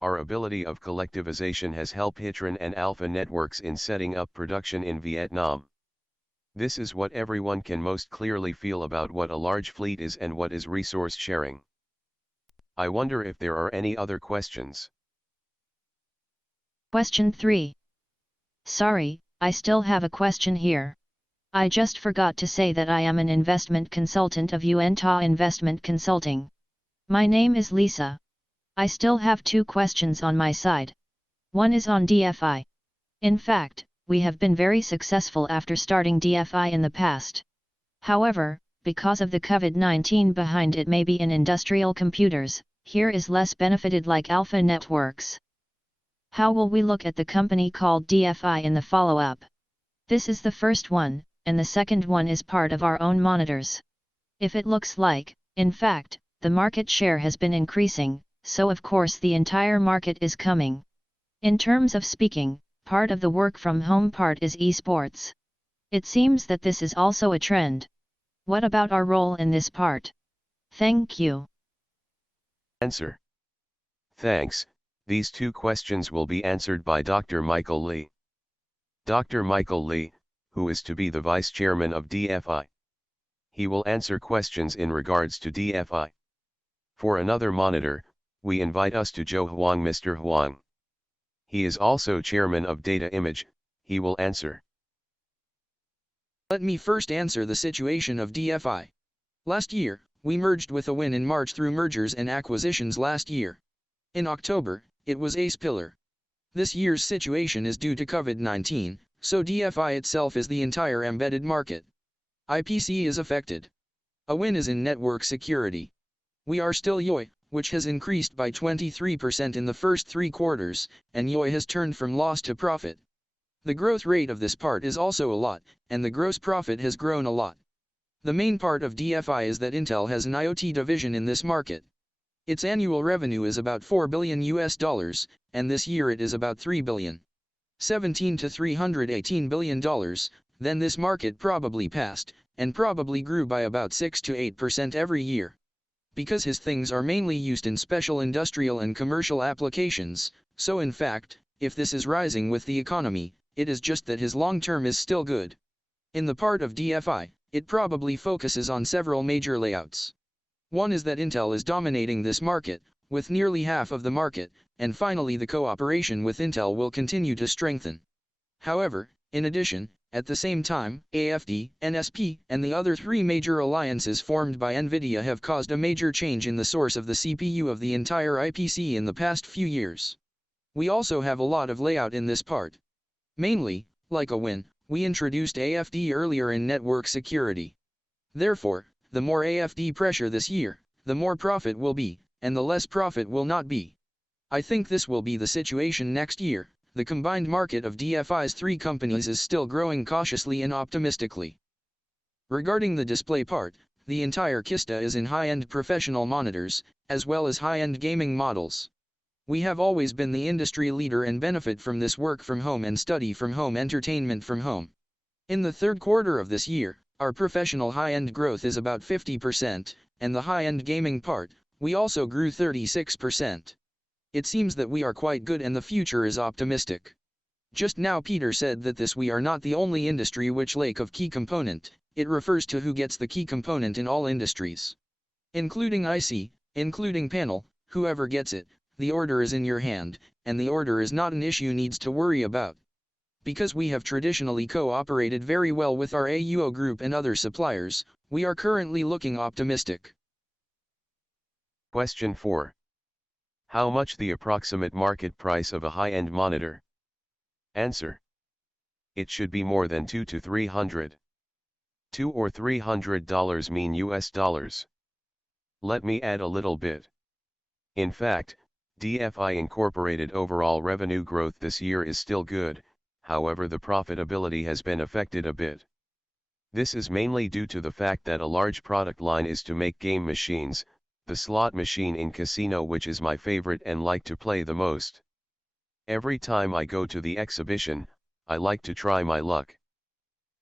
Our ability of collectivization has helped Hitron and Alpha Networks in setting up production in Vietnam. This is what everyone can most clearly feel about what a large fleet is and what is resource sharing. I wonder if there are any other questions. Question 3. Sorry, I still have a question here. I just forgot to say that I am an investment consultant of Untitled Investment Consulting. My name is Lisa. I still have 2 questions on my side. One is on DFI. In fact, we have been very successful after starting DFI in the past. However, because of the COVID-19 behind it may be in industrial computers, here is less benefited like Alpha Networks. How will we look at the company called DFI in the follow-up? This is the first one, and the second one is part of our own monitors. If it looks like, in fact, the market share has been increasing, so of course the entire market is coming. In terms of speaking, part of the work from home part is esports. It seems that this is also a trend. What about our role in this part? Thank you. Answer. Thanks. These 2 questions will be answered by Dr. Michael Lee. Dr. Michael Lee, who is to be the Vice Chairman of DFI. He will answer questions in regards to DFI. For another monitor, we invite us to Joe Huang. Mr. Huang. He is also Chairman of Data Image. He will answer. Let me first answer the situation of DFI. Last year, we merged with AWIN in March through mergers and acquisitions last year. In October, it was Ace Pillar. This year's situation is due to COVID-19, so DFI itself is the entire embedded market. IPC is affected. AWIN is in network security. We are still YOI, which has increased by 23% in the first 3 quarters, and YOI has turned from loss to profit. The growth rate of this part is also a lot, and the gross profit has grown a lot. The main part of DFI is that Intel has an IoT division in this market. Its annual revenue is about $4 billion, and this year it is about $3 billion. 17 to $318 billion, then this market probably passed, and probably grew by about 6 to 8% every year. Because his things are mainly used in special industrial and commercial applications, so in fact, if this is rising with the economy, it is just that his long term is still good. In the part of DFI, it probably focuses on several major layouts. One is that Intel is dominating this market, with nearly half of the market, and finally the cooperation with Intel will continue to strengthen. However, in addition, at the same time, AFD, NSP, and the other three major alliances formed by NVIDIA have caused a major change in the source of the CPU of the entire IPC in the past few years. We also have a lot of layout in this part. Mainly, like a win, we introduced AFD earlier in network security. Therefore, the more AFD pressure this year, the more profit will be, and the less profit will not be. I think this will be the situation next year. The combined market of DFI's three companies is still growing cautiously and optimistically. Regarding the display part, the entire Kista is in high-end professional monitors, as well as high-end gaming models. We have always been the industry leader and benefit from this work from home and study from home entertainment from home. In the third quarter of this year, our professional high-end growth is about 50%, and the high-end gaming part, we also grew 36%. It seems that we are quite good and the future is optimistic. Just now Peter said that we are not the only industry which lack of key component, it refers to who gets the key component in all industries. Including IC, including panel, whoever gets it, the order is in your hand, and the order is not an issue needs to worry about. Because we have traditionally cooperated very well with our AUO group and other suppliers, we are currently looking optimistic. Question 4. How much the approximate market price of a high-end monitor? Answer. It should be more than $200 to $300. $200 or $300 mean US dollars. Let me add a little bit. In fact, DFI Incorporated overall revenue growth this year is still good, however the profitability has been affected a bit. This is mainly due to the fact that a large product line is to make game machines, the slot machine in casino which is my favorite and like to play the most. Every time I go to the exhibition, I like to try my luck.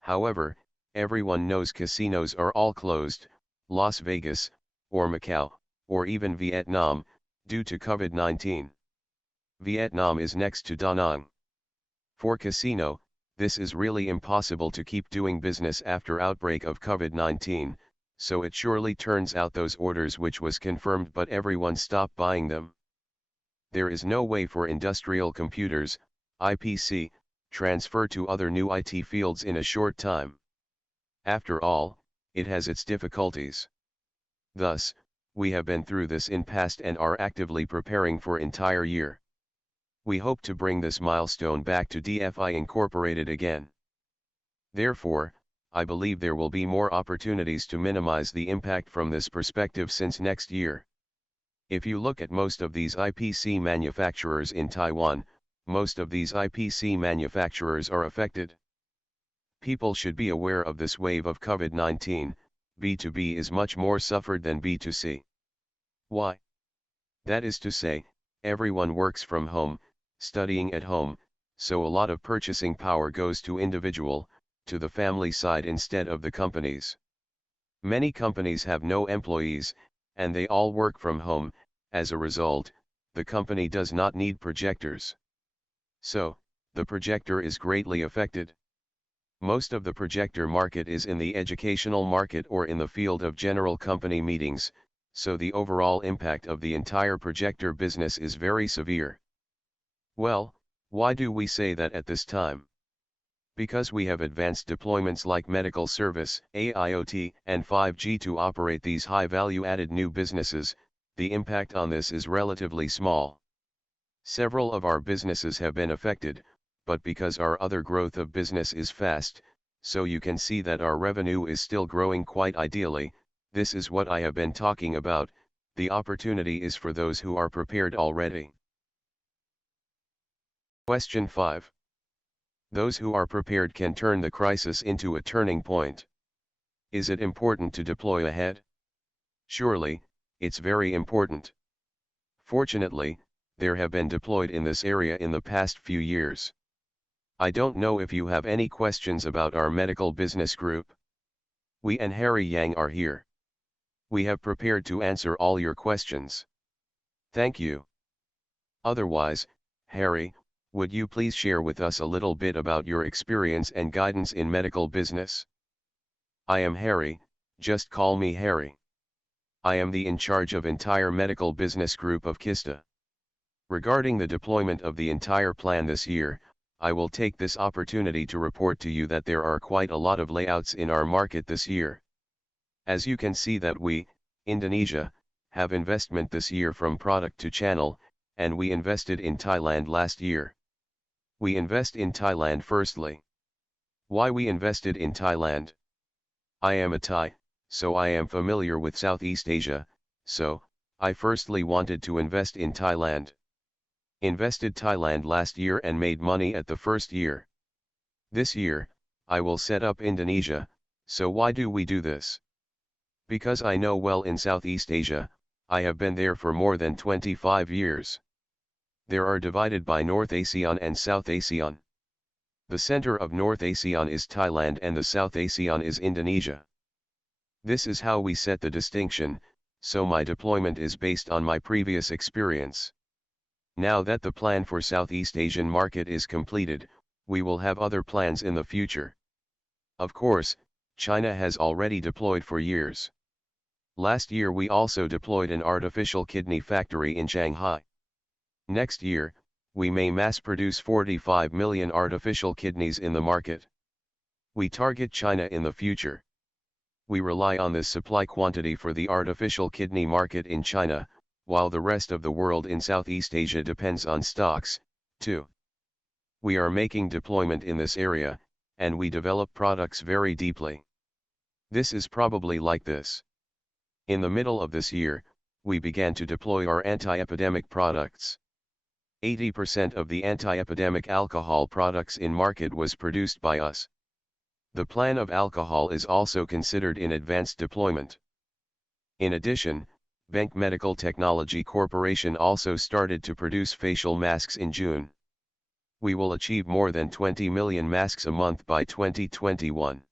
However, everyone knows casinos are all closed, Las Vegas, or Macau, or even Vietnam, due to COVID-19. Vietnam is next to Da Nang. For casino, this is really impossible to keep doing business after outbreak of COVID-19. So it surely turns out those orders which was confirmed but everyone stopped buying them. There is no way for industrial computers, IPC, transfer to other new IT fields in a short time. After all, it has its difficulties. Thus, we have been through this in past and are actively preparing for entire year. We hope to bring this milestone back to DFI Incorporated again. Therefore, I believe there will be more opportunities to minimize the impact from this perspective since next year. If you look at most of these IPC manufacturers in Taiwan, most of these IPC manufacturers are affected. People should be aware of this wave of COVID-19, B2B is much more suffered than B2C. Why? That is to say, everyone works from home, studying at home, so a lot of purchasing power goes to individual, to the family side instead of the companies. Many companies have no employees, and they all work from home. As a result, the company does not need projectors. So, the projector is greatly affected. Most of the projector market is in the educational market or in the field of general company meetings, so the overall impact of the entire projector business is very severe. Well, why do we say that at this time? Because we have advanced deployments like medical service, AIoT, and 5G to operate these high value-added new businesses, the impact on this is relatively small. Several of our businesses have been affected, but because our other growth of business is fast, so you can see that our revenue is still growing quite ideally. This is what I have been talking about, the opportunity is for those who are prepared already. Question 5. Those who are prepared can turn the crisis into a turning point. Is it important to deploy ahead? Surely, it's very important. Fortunately, there have been deployed in this area in the past few years. I don't know if you have any questions about our medical business group. We and Harry Yang are here. We have prepared to answer all your questions. Thank you. Otherwise, Harry, would you please share with us a little bit about your experience and guidance in medical business? I am Harry, just call me Harry. I am the in charge of entire medical business group of Kista. Regarding the deployment of the entire plan this year, I will take this opportunity to report to you that there are quite a lot of layouts in our market this year. As you can see that we, Indonesia, have investment this year from product to channel, and we invested in Thailand last year. We invest in Thailand firstly. Why we invested in Thailand? I am a Thai, so I am familiar with Southeast Asia, so, I firstly wanted to invest in Thailand. Invested Thailand last year and made money at the first year. This year, I will set up Indonesia, so why do we do this? Because I know well in Southeast Asia, I have been there for more than 25 years. There are divided by North ASEAN and South ASEAN. The center of North ASEAN is Thailand and the South ASEAN is Indonesia. This is how we set the distinction, so my deployment is based on my previous experience. Now that the plan for Southeast Asian market is completed, we will have other plans in the future. Of course, China has already deployed for years. Last year we also deployed an artificial kidney factory in Shanghai. Next year, we may mass produce 45 million artificial kidneys in the market. We target China in the future. We rely on this supply quantity for the artificial kidney market in China, while the rest of the world in Southeast Asia depends on stocks, too. We are making deployment in this area, and we develop products very deeply. This is probably like this. In the middle of this year, we began to deploy our anti-epidemic products. 80% of the anti-epidemic alcohol products in market was produced by us. The plan of alcohol is also considered in advanced deployment. In addition, Bank Medical Technology Corporation also started to produce facial masks in June. We will achieve more than 20 million masks a month by 2021.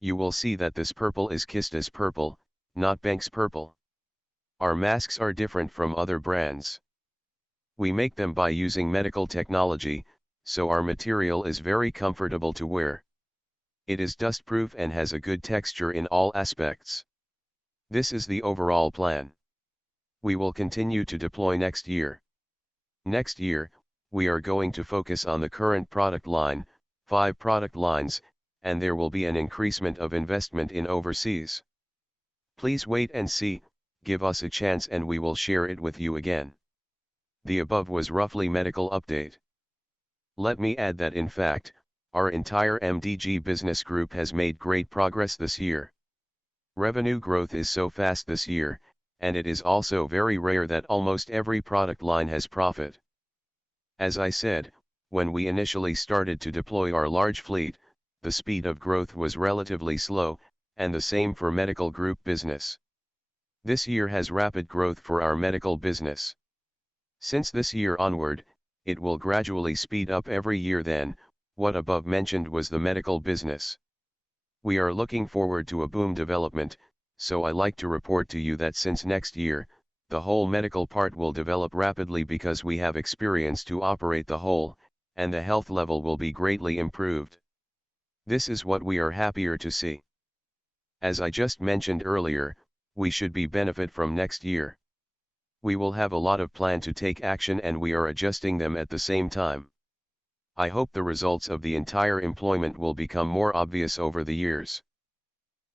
You will see that this purple is kissed as purple, not Bank's purple. Our masks are different from other brands. We make them by using medical technology, so our material is very comfortable to wear. It is dust-proof and has a good texture in all aspects. This is the overall plan. We will continue to deploy next year. Next year, we are going to focus on the current product line, 5 product lines, and there will be an increasement of investment in overseas. Please wait and see, give us a chance and we will share it with you again. The above was roughly medical update. Let me add that in fact, our entire MDG business group has made great progress this year. Revenue growth is so fast this year, and it is also very rare that almost every product line has profit. As I said, when we initially started to deploy our large fleet, the speed of growth was relatively slow, and the same for medical group business. This year has rapid growth for our medical business. Since this year onward, it will gradually speed up every year then, what above mentioned was the medical business. We are looking forward to a boom development, so I like to report to you that since next year, the whole medical part will develop rapidly because we have experience to operate the whole, and the health level will be greatly improved. This is what we are happier to see. As I just mentioned earlier, we should be benefit from next year. We will have a lot of plan to take action and we are adjusting them at the same time. I hope the results of the entire employment will become more obvious over the years.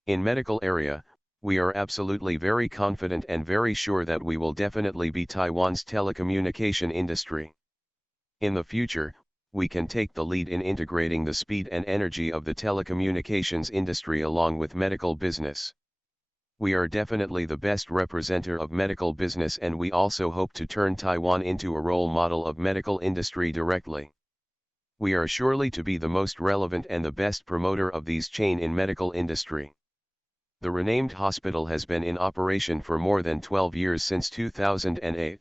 In medical area, we are absolutely very confident and very sure that we will definitely be Taiwan's telecommunication industry. In the future, we can take the lead in integrating the speed and energy of the telecommunications industry along with medical business. We are definitely the best representative of medical business and we also hope to turn Taiwan into a role model of medical industry directly. We are surely to be the most relevant and the best promoter of these chain in medical industry. The renamed hospital has been in operation for more than 12 years since 2008.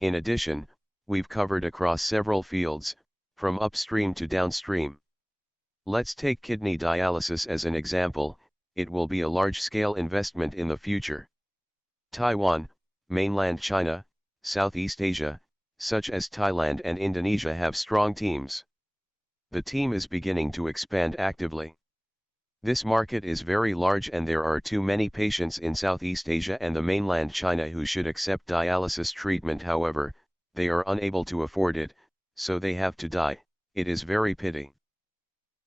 In addition, we've covered across several fields, from upstream to downstream. Let's take kidney dialysis as an example, it will be a large-scale investment in the future. Taiwan, mainland China, Southeast Asia, such as Thailand and Indonesia have strong teams. The team is beginning to expand actively. This market is very large and there are too many patients in Southeast Asia and the mainland China who should accept dialysis treatment. However, they are unable to afford it, so they have to die. It is very pity.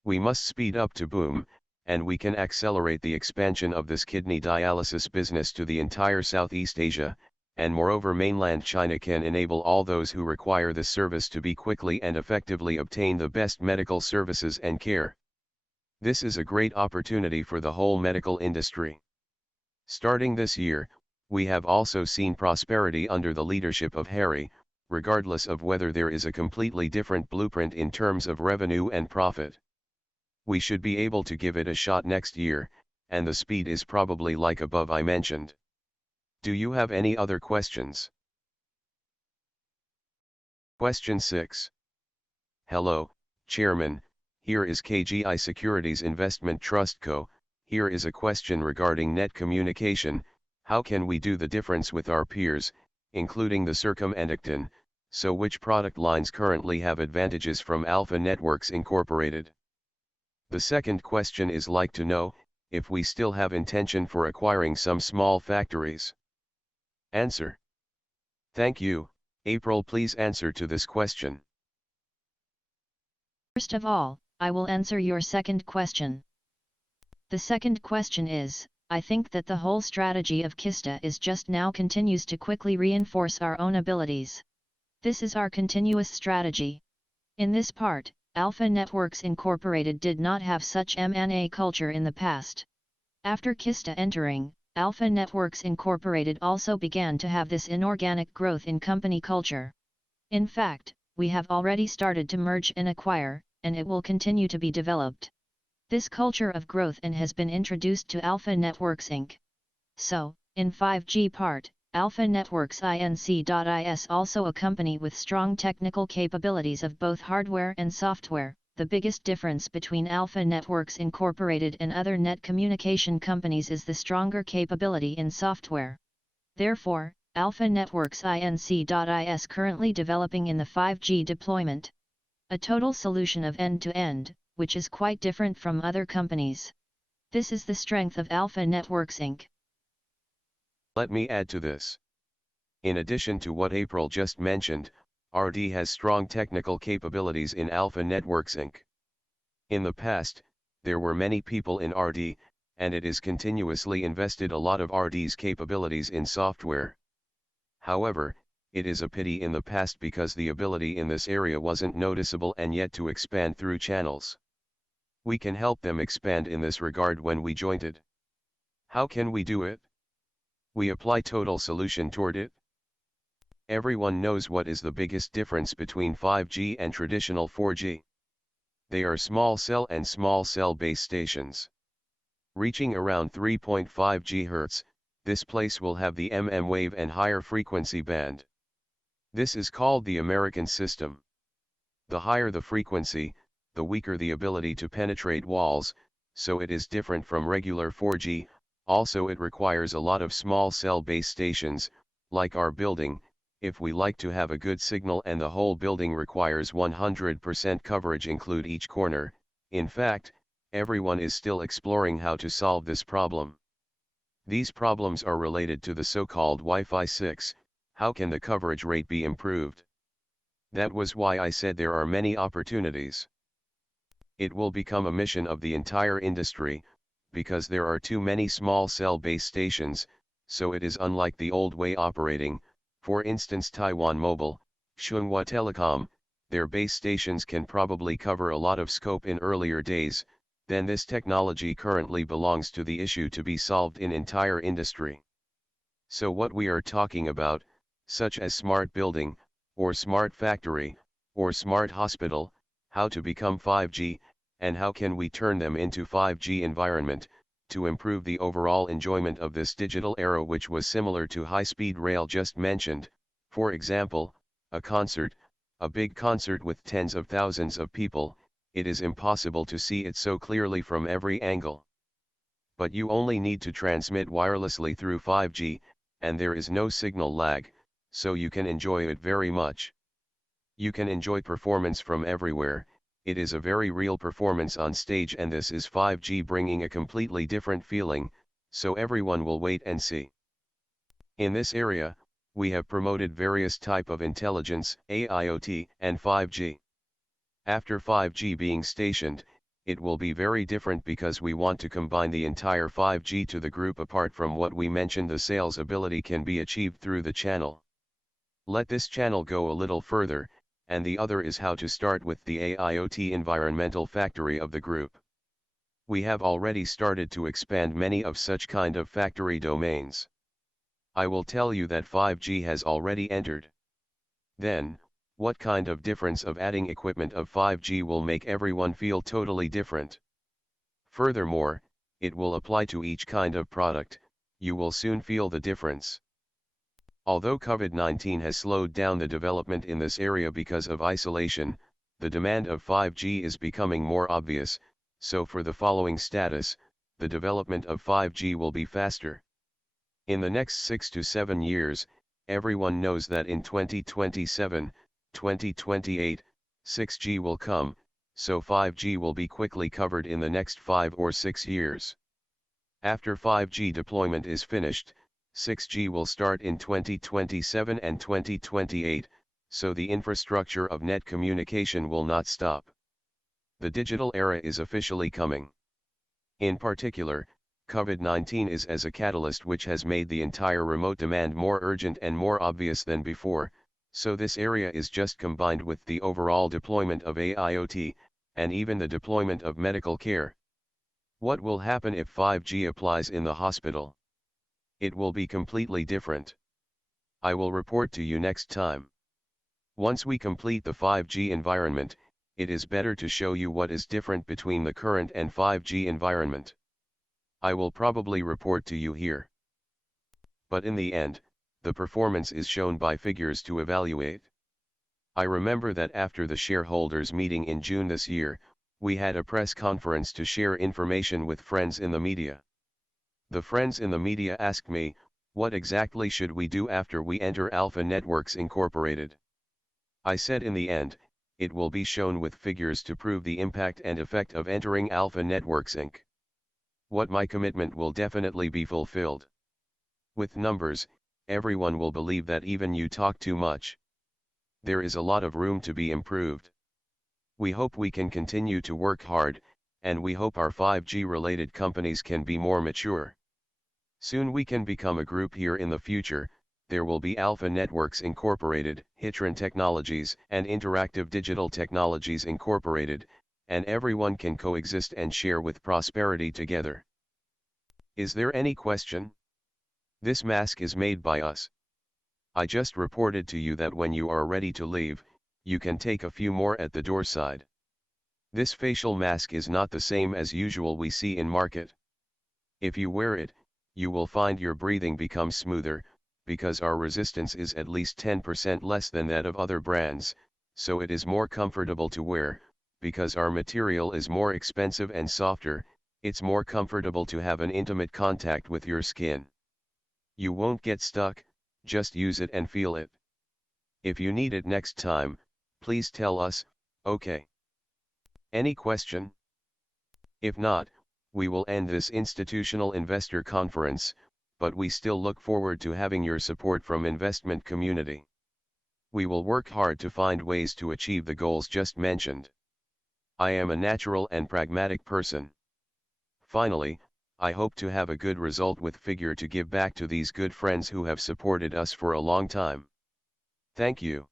We must speed up to boom, and we can accelerate the expansion of this kidney dialysis business to the entire Southeast Asia, and moreover mainland China can enable all those who require this service to be quickly and effectively obtain the best medical services and care. This is a great opportunity for the whole medical industry. Starting this year, we have also seen prosperity under the leadership of Harry, regardless of whether there is a completely different blueprint in terms of revenue and profit. We should be able to give it a shot next year, and the speed is probably like above I mentioned. Do you have any other questions? Question 6. Hello, Chairman, here is KGI Securities Investment Trust Co. Here is a question regarding net communication. How can we do the difference with our peers, including the circumambient, so which product lines currently have advantages from Alpha Networks Incorporated? The second question is like to know, if we still have intention for acquiring some small factories. Answer. Thank you, April. Please answer to this question. First of all, I will answer your second question. The second question is, I think that the whole strategy of Kista is just now continues to quickly reinforce our own abilities. This is our continuous strategy. In this part, Alpha Networks Incorporated did not have such M&A culture in the past. After Kista entering, Alpha Networks Incorporated also began to have this inorganic growth in company culture. In fact, we have already started to merge and acquire, and it will continue to be developed. This culture of growth and has been introduced to Alpha Networks Inc. So, in 5G part, Alpha Networks Inc. is also a company with strong technical capabilities of both hardware and software. The biggest difference between Alpha Networks Incorporated and other net communication companies is the stronger capability in software. Therefore, Alpha Networks Inc. is currently developing in the 5G deployment a total solution of end-to-end, which is quite different from other companies. This is the strength of Alpha Networks Inc. Let me add to this. In addition to what April just mentioned, RD has strong technical capabilities in Alpha Networks Inc. In the past, there were many people in RD, and it is continuously invested a lot of RD's capabilities in software. However, it is a pity in the past because the ability in this area wasn't noticeable and yet to expand through channels. We can help them expand in this regard when we joined it. How can we do it? We apply total solution toward it. Everyone knows what is the biggest difference between 5G and traditional 4G. They are small cell and small cell base stations. Reaching around 3.5 GHz, this place will have the MM wave and higher frequency band. This is called the American system. The higher the frequency, the weaker the ability to penetrate walls, so it is different from regular 4G. Also it requires a lot of small cell base stations, like our building, if we like to have a good signal, and the whole building requires 100% coverage include each corner. In fact, everyone is still exploring how to solve this problem. These problems are related to the so-called Wi-Fi 6, how can the coverage rate be improved? That was why I said there are many opportunities. It will become a mission of the entire industry, because there are too many small cell base stations, so it is unlike the old way operating. For instance, Taiwan Mobile, Chunghwa Telecom, their base stations can probably cover a lot of scope in earlier days. Then this technology currently belongs to the issue to be solved in entire industry. So what we are talking about, such as smart building, or smart factory, or smart hospital, how to become 5G, and how can we turn them into 5G environment, to improve the overall enjoyment of this digital era, which was similar to high-speed rail just mentioned. For example, a concert, a big concert with tens of thousands of people, it is impossible to see it so clearly from every angle. But you only need to transmit wirelessly through 5G, and there is no signal lag, so you can enjoy it very much. You can enjoy performance from everywhere. It is a very real performance on stage, and this is 5G bringing a completely different feeling, so everyone will wait and see. In this area, we have promoted various type of intelligence, AIoT, and 5G. After 5G being stationed, it will be very different because we want to combine the entire 5G to the group. Apart from what we mentioned, the sales ability can be achieved through the channel. Let this channel go a little further, and the other is how to start with the AIoT environmental factory of the group. We have already started to expand many of such kind of factory domains. I will tell you that 5G has already entered. Then, what kind of difference of adding equipment of 5G will make everyone feel totally different. Furthermore, it will apply to each kind of product, you will soon feel the difference. Although COVID-19 has slowed down the development in this area because of isolation, the demand of 5G is becoming more obvious, so for the following status, the development of 5G will be faster. In the next 6 to 7 years, everyone knows that in 2027, 2028, 6G will come, so 5G will be quickly covered in the next 5 or 6 years. After 5G deployment is finished, 6G will start in 2027 and 2028, so the infrastructure of net communication will not stop. The digital era is officially coming. In particular, COVID-19 is as a catalyst which has made the entire remote demand more urgent and more obvious than before, so this area is just combined with the overall deployment of AIoT, and even the deployment of medical care. What will happen if 5G applies in the hospital? It will be completely different. I will report to you next time. Once we complete the 5G environment, it is better to show you what is different between the current and 5G environment. I will probably report to you here. But in the end, the performance is shown by figures to evaluate. I remember that after the shareholders meeting in June this year, we had a press conference to share information with friends in the media. The friends in the media asked me, what exactly should we do after we enter Alpha Networks Incorporated? I said in the end, it will be shown with figures to prove the impact and effect of entering Alpha Networks Inc. What my commitment will definitely be fulfilled. With numbers, everyone will believe that even you talk too much. There is a lot of room to be improved. We hope we can continue to work hard, and we hope our 5G related companies can be more mature. Soon we can become a group here. In the future, there will be Alpha Networks Incorporated, Hitron Technologies, and Interactive Digital Technologies Incorporated, and everyone can coexist and share with prosperity together. Is there any question? This mask is made by us. I just reported to you that when you are ready to leave, you can take a few more at the door side. This facial mask is not the same as usual we see in market. If you wear it, you will find your breathing become smoother, because our resistance is at least 10% less than that of other brands, so it is more comfortable to wear, because our material is more expensive and softer, it's more comfortable to have an intimate contact with your skin. You won't get stuck, just use it and feel it. If you need it next time, please tell us, okay? Any question? If not, we will end this institutional investor conference, but we still look forward to having your support from investment community. We will work hard to find ways to achieve the goals just mentioned. I am a natural and pragmatic person. Finally, I hope to have a good result with figure to give back to these good friends who have supported us for a long time. Thank you.